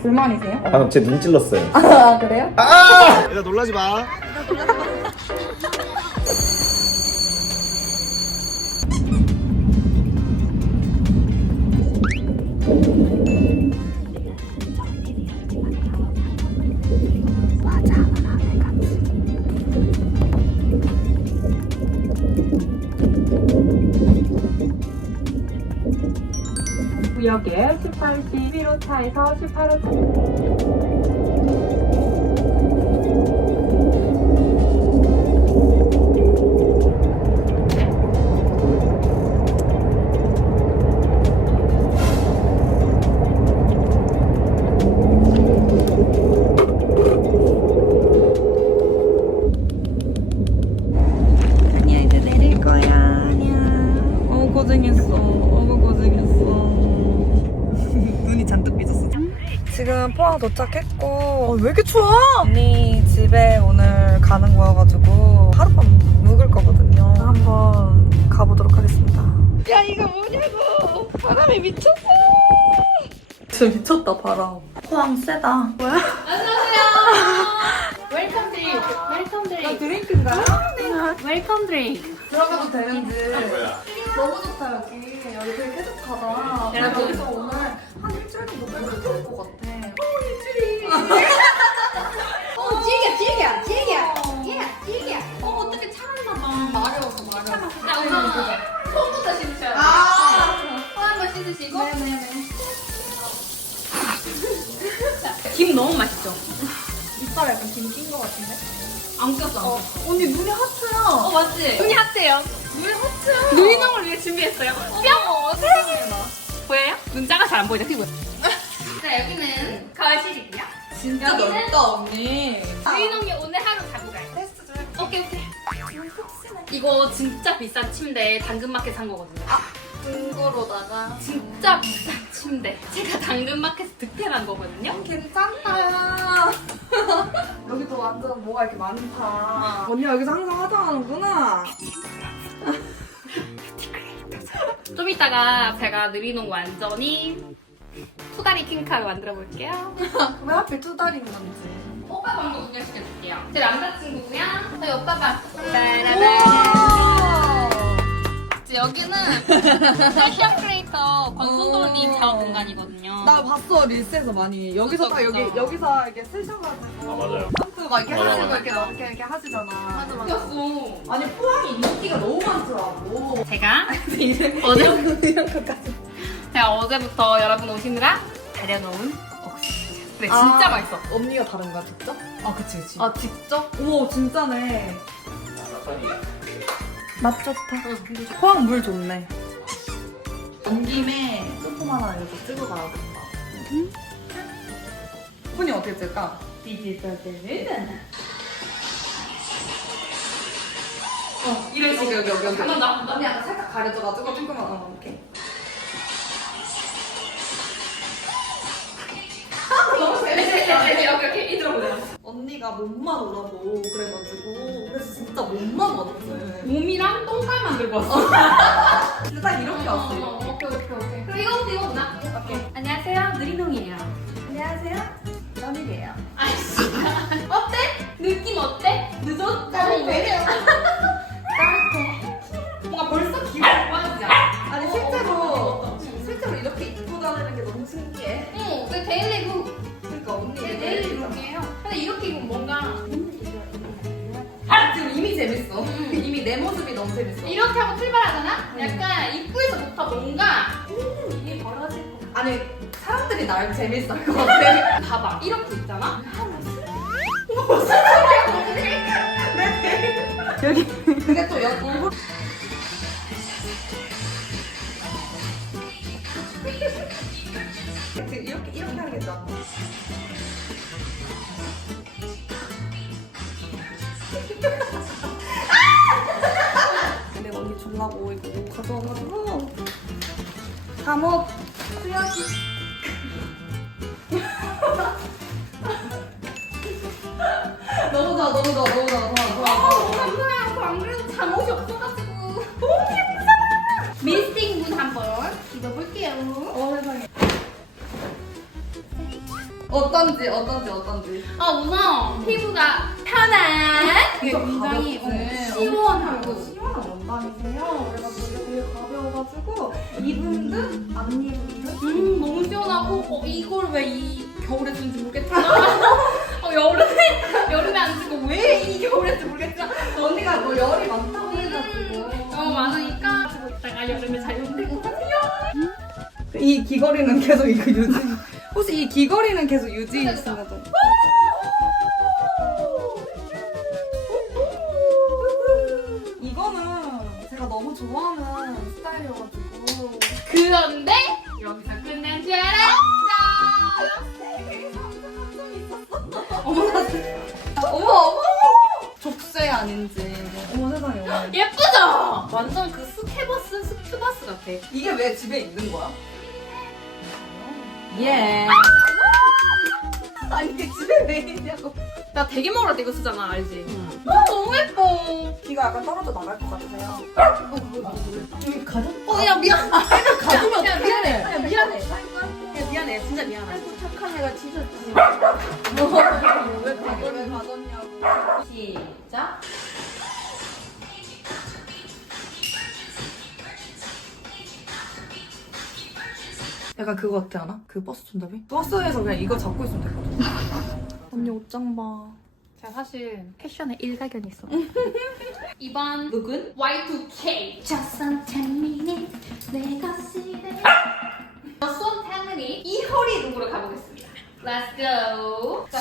불만이세요? 방금 제눈 찔렀어요. 아 그래요? 아! 얘들아 놀라지 마. 구역에 18, 11호차에서 18호차. 포항 도착했고 어, 왜 이렇게 추워? 언니 집에 오늘 가는 거여가지고 하룻밤 묵을 거거든요. 한번 가보도록 하겠습니다. 야 이거 뭐냐고! 바람이 미쳤어! 진짜 미쳤다 바람. 포항 세다. 뭐야? 웰컴 드링크. 웰컴 드링크. 드링크인가요? 웰컴 드링크. 들어가도 되는지. 너무 좋다 여기. 여기 되게 쾌적하다. 내가 여기서 오늘 한 일주일 정도 묵을 될것 같아 어, 찌개, 찌개, 찌개. 예, 찌개. 어, 어떻게 참았나 봐. 마려워서 마려워 자, 우선 손부터 씻으셔야 돼요. 아손 한번 씻으시고. 네네네 김 너무 맛있죠? 이빨에 약간 김낀것 같은데? 안 꼈어. 어 언니 눈이 하트야 어, 맞지? 눈이 핫해요. 눈이 하트야 누이농을 위해 준비했어요. 뿅! 세개 보여요? 눈 작아 잘안 보이죠, 피부? 거실이고요. 진짜 여기는- 넓다 언니 누이농이 오늘 하루 자고 가요. 테스트 좀 해볼게 오케이, 오케이. 이거 진짜 비싼 침대 당근마켓 산 거거든요. 등구로다가 진짜 비싼 침대. 제가 당근마켓에서 득템한 거거든요. 괜찮다 여기도 완전 뭐가 이렇게 많다 언니 여기서 항상 화장하는구나 좀 이따가 제가 느리농 완전히 투다리 킹카를 만들어 볼게요. 왜 하필 투다리인 건지 오빠 방도 소개시켜줄게요. 제 남자친구고요. 저희 오빠가. 이제 여기는 패션 크리에이터 권순도님 작업 공간이거든요. 나 봤어 릴스에서 많이 여기서 다 여기. 여기서 이렇게 쓰셔가지고 아, 맞아요. 샴푸 막 이렇게 맞아, 하시고 맞아. 이렇게 막 이렇게, 이렇게 하시잖아 맞아 웃겼어. 아니 포항이 인기가 너무 많더라고 제가 어제 이런 것까지 제가 어제부터 여러분 오시느라 다려놓은 옥수수. 근데 진짜 아. 맛있어. 언니가 다른 거야 직접? 아 그치 그치. 아 직접? 우와 진짜네 맛 좋다 포항 물 좋네 온 김에 소품 하나 이렇게 찍어 가야겠다 폰이 어떻게 찍을까? 어 이런 식으로 여기 여기 여기 한번 더. 언니 약간 살짝 가려져가지고 조금만 어 이렇게 너무 이렇게 이렇게 이대로 보세요. 언니가 몸만 오라고 그래가지고 그래서 진짜 몸만 왔네 몸이랑 똥살만 들고 왔어. 근데 딱 이렇게 왔어요 어, 오케이 오케이 오케이. 그럼 이거부터 이거구나. 오케이. 안녕하세요 느리농이에요. 안녕하세요 연일이에요 아이씨. 어때? 느낌 어때? 늦었다. 왜 이래요? 뭔가 벌써 기분 좋아지지 않아? 아니 실제로 실제로 이렇게 입고 다니는 게 너무 신기해 응, 내 데일리룩. 그 재밌어 음. 이미 내 모습이 너무 재밌어 이렇게 하고 출발하잖아? 약간 입구에서부터 뭔가 이게 벌어질 것 같아. 아니 사람들이 날 재밌어 할것 같아 봐봐. 이렇게 있잖아? 여기 근데 또 여, 일부러 지금 이렇게 이렇게 하는 게 좋아 졸라고 이거 뭐 가져와가지고 잠옷 수야기 너무 좋아 너무 좋아 너무 좋아 좋아 좋아 어. 저안 그래도 잠옷이 없어가지고. 너무 예쁘잖아. 미스팅 분 한번 입어볼게요. 어 세상에 어떤지 어떤지 어떤지. 아 우선 피부가 편한 이게 굉장히 어, 시원하고 시원한 원단이세요. 그래가지고 되게 가벼워가지고 입은 듯 안 입은 듯. 음 너무 시원하고 어, 이걸 왜 이 겨울에 쓰는지 모르겠지만 어, 여름에 여름에 안 쓰고 왜 이 겨울에 쓰는지 모르겠지만 언니가 뭐 열이 많다고 해가지고. 너무 많으니까 쓰고 있다가 여름에 잘 입는 것 같아요 이 귀걸이는 계속 이거 유지. 혹시 이 귀걸이는 계속 거죠? 이거는 제가 너무 좋아하는 스타일이어가지고. 그런데 여기서 끝난 줄 알았어 어머, 나 어머, 어머! 족쇄 아닌지. 어머 세상에, 어머. 예쁘죠? 완전 그 스케버스 스큐버스 같아 이게 왜 집에 있는 거야? 예. 아니, 이게 집에 왜 있냐고. 나 되게 먹을 때 이거 쓰잖아 알지? 어, 너무 예뻐 귀가 약간 떨어져 나갈 것 같으세요? 여기 가져? 어, 야, 미안. 애들 가지면 야, 미안해. 야, 미안해. 야, 미안해. 진짜 미안해. 착한 애가 진짜 왜 이걸 왜 가졌냐고. 시작. 약간 그거 같지 않아? 그 버스 손잡이? 버스에서 그냥 이거 잡고 있으면 되거든. 언니 옷장 봐. 제가 사실 패션에 일가견이 있어. 이번 룩은 Y2K. Just some 10 minutes. 내 것이래. 수원 패밀리 이효리 룩으로 가보겠습니다. Let's go. 자,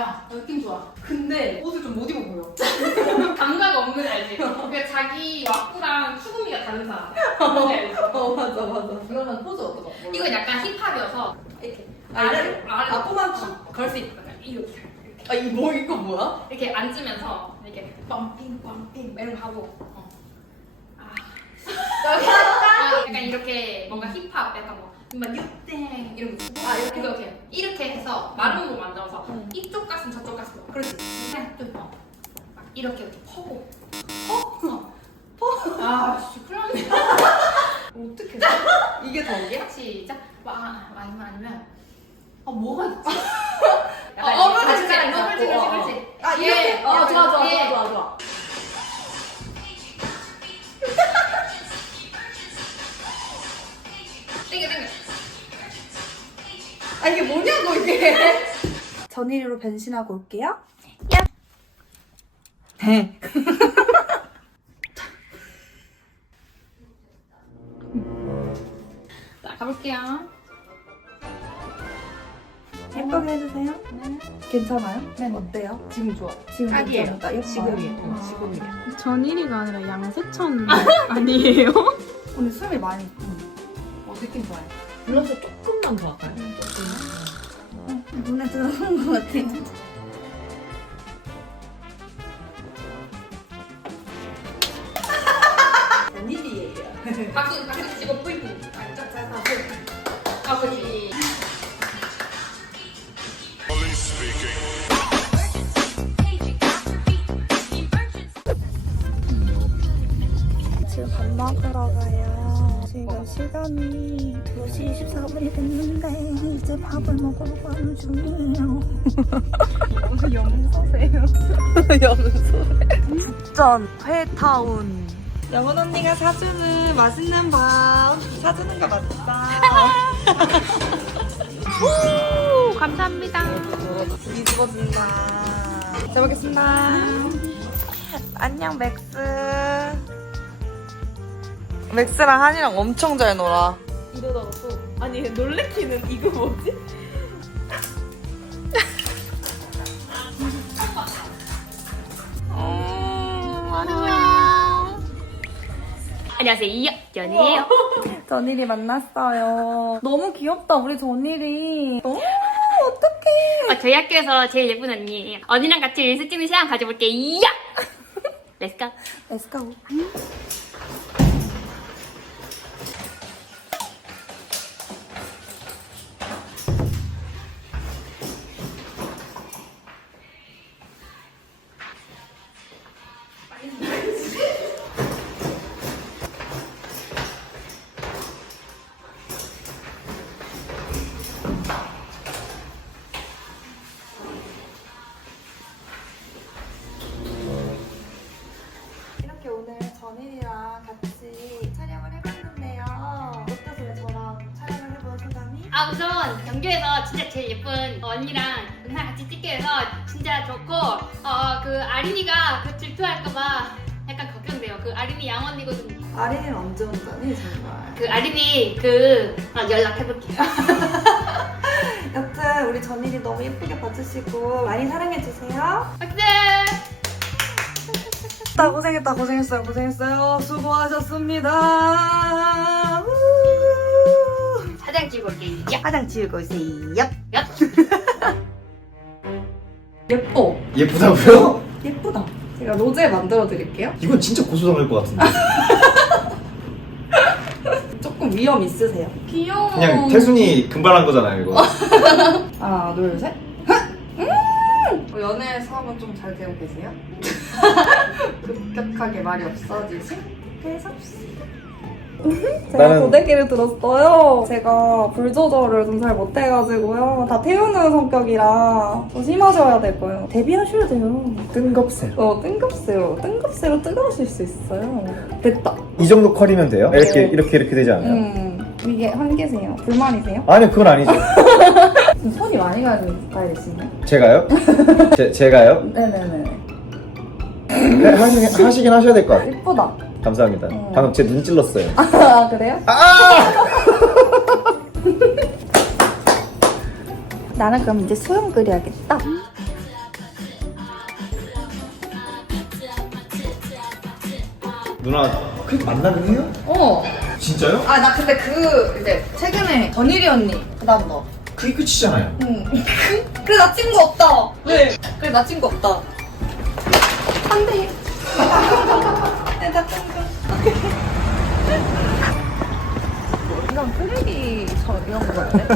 야, 느낌 좋아. 근데 옷을 좀 못 입어 보여. 감각 없는 거 알지? 그러니까 자기 왁구랑 추구 사람. 뭔지 알지? 어 맞아 맞아. 이거는 포즈 어떡해? 이건 약간 힙합이어서 이렇게 아, 아래로 이렇게? 아래로 아, 꼬만치? 걸수 있다. 이렇게. 아 이뭐 이거 뭐야? 이렇게 앉으면서 이렇게 펌핑 펌핑 이런 거 하고 어. 아. 아, 약간 이렇게 뭔가 힙합 약간 뭐막 뉴땡 이런 거 아, 이렇게? 이렇게 이렇게 해서 마른 거 만들어서 응. 이쪽 가슴 저쪽 가슴 그렇지 그냥 좀 어. 막 이렇게 이렇게 퍼고 퍼? 어. 퍼? 아씨 큰일 났네 어떻게? 이게 덕이야? 시작 와, 아, 아니면 아니면 아 뭐가 있지? 어, 어, 그렇지, 그렇지 그렇지, 그렇지 어, 어. 그렇지 아 예, 이렇게? 어 예, 좋아 좋아 예. 좋아 좋아 좋아. 땡겨 땡겨 아 이게 뭐냐고 이게. 전일이로 변신하고 올게요. 네. 볼게요 예쁘게 해주세요. 괜찮아요? 네. 어때요? 지금 좋아. 지금 딱이에요. 괜찮다. 예뻐요. 지금이에요. 아. 어, 지금이에요. 전일이가 아니라 양세천 아니에요? 오늘 숨이 많이. 어, 느낌 좋아요. 블러셔 조금만 더 할까요? 눈에 들어오는 것 같아 박수 박수 치고 뿌이뿌 아버지 지금 밥 먹으러 가요. 지금 시간이 2시 24분이 됐는데 이제 밥을 먹으러 가는 중이에요. 염소세요. 염소래. 국전 회타운. 영원 언니가 사주는 맛있는 밥. 사주는 거 맞다. 오, 감사합니다. 뒤집어진다. 잘 먹겠습니다. 안녕 맥스. 맥스랑 한이랑 엄청 잘 놀아. 이러다가 또 아니 놀래키는 이거 뭐지? 안녕하세요 연이에요 전일이 만났어요. 너무 귀엽다, 우리 전일이. 너무 어떡해. 어, 저희 학교에서 제일 예쁜 언니예요 언니랑 같이 릴스 찍는 시간 가져볼게요 렛츠고 Let's go. 오 우선 경주에서 진짜 제일 예쁜 언니랑 영상 같이 찍게 해서 진짜 좋고 어 그 아린이가 그 질투할까봐 약간 걱정돼요. 그 아린이 양언니거든요. 아린이는 언제 온다니 정말. 그 아린이 그 어, 연락해볼게요. 여튼 우리 전일이 너무 예쁘게 봐주시고 많이 사랑해주세요. 박수! 다 고생했다 고생했어요 고생했어요 수고하셨습니다 우. 사장 찍고 올게요. 화장 지우고 오세요 얍! 예뻐 예쁘다고요? 예쁘다 제가 로제 만들어 드릴게요 이건 진짜 고소당할 것 같은데. 조금 위험 있으세요 귀여워. 그냥 태순이 금발한 거잖아요, 이거. 하나 둘셋 음! 어, 연애에서 하면 좀잘 되고 계세요? 급격하게 말이 없어지신 배섭씨 제가 나는- 고데기를 들었어요. 제가 불 조절을 좀 잘 못해가지고요. 다 태우는 성격이라 조심하셔야 될 거예요. 데뷔하셔야 돼요. 뜬금새. 어, 뜬금새로, 뜬금새로 뜨거우실 수 있어요. 됐다. 이 정도 컬이면 돼요? 이렇게, 네. 이렇게, 이렇게 되지 않아요? 음, 이게 한계세요. 불만이세요? 아니, 그건 아니죠. 좀 손이 많이 가는 스타일이시네. 제가요? 제, 제가요? 네네네. 네, 하시긴, 하시긴 하셔야 될 것 같아요. 예쁘다. 감사합니다. 음. 방금 제 눈 찔렀어요. 아, 그래요? 나는 그럼 이제 수영 그려야겠다. 누나, 그 만나긴 해요? 어. 진짜요? 아, 나 근데 그, 이제, 최근에 전일이 언니, 그 다음 너. 그게 끝이잖아요. 응. 그래, 나 친구 없다. 왜? 그래, 나 친구 없다. 안 돼. 나 친구. 이런 쓰레기 저 이런 거 같네.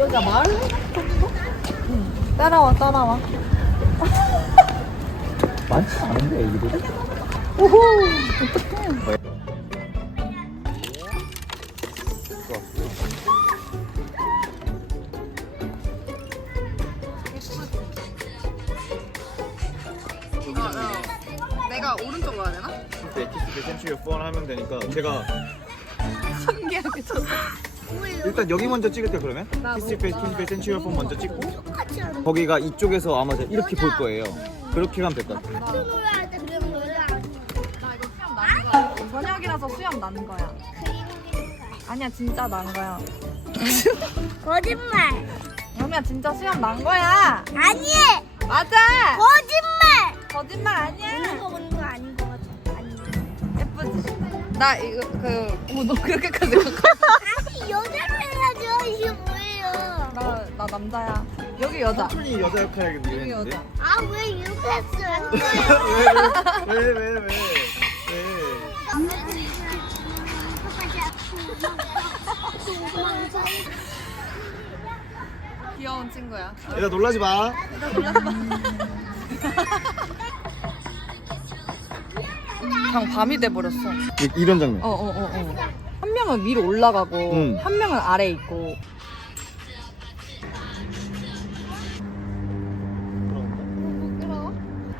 여기가 마을 정도? 응. 따라와, 따라와. 많지 않은데, 애기들이? 오호. 어떡해. 네, 키스 센츄리 4 하면 되니까 제가 신기하게 쳤어. 일단 여기 먼저 찍을게 그러면 키스 페 키스 센츄리 4 먼저 찍고 거기가 이쪽에서 아마 이렇게 볼 거예요. 그렇게 가면 될 것 같아요. 저녁이라서 수염 난 거야. 아니야 진짜 난 거야. 거짓말. 여미야 진짜 수염 난 거야. 아니. 맞아. 거짓말. 거짓말 아니야. 나 이거 그 어머 너 그렇게까지. 아니 여자로 해야죠. 이게 뭐예요? 나, 나 남자야. 여기 여자. 삼촌이 여자 역할을 여기 했는데 여자. 아 왜 이렇게 했어요? 왜 왜왜 왜 왜? 귀여운 친구야. 얘들아 놀라지 마. 그냥 밤이 돼 버렸어. 이, 런 장면. 어, 어, 어, 어. 한 명은 위로 올라가고 응. 한 명은 아래 있고.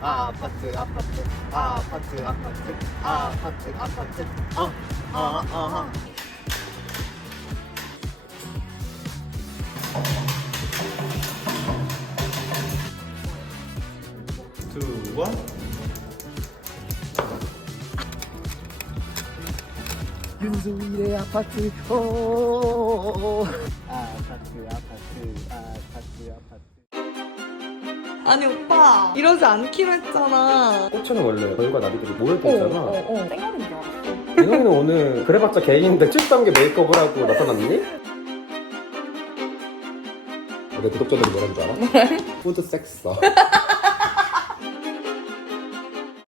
아파트 아파트 아파트 아파트 아파트 아파트 어어어 두 원. 윤소일의 아파트 오 아파트 아파트 아파트 아파트 아니 오빠 이러지 않기로 했잖아. 꽃차는 원래 저희가 나비들이 모일 어, 때 있잖아. 어, 어. 땡얼인 줄 알았어. 이놈이는 오늘 그래봤자 개인인데 73개 메이크업을 하고 나타났니? 내 구독자들이 뭐라는 줄 알아? 푸드 섹서.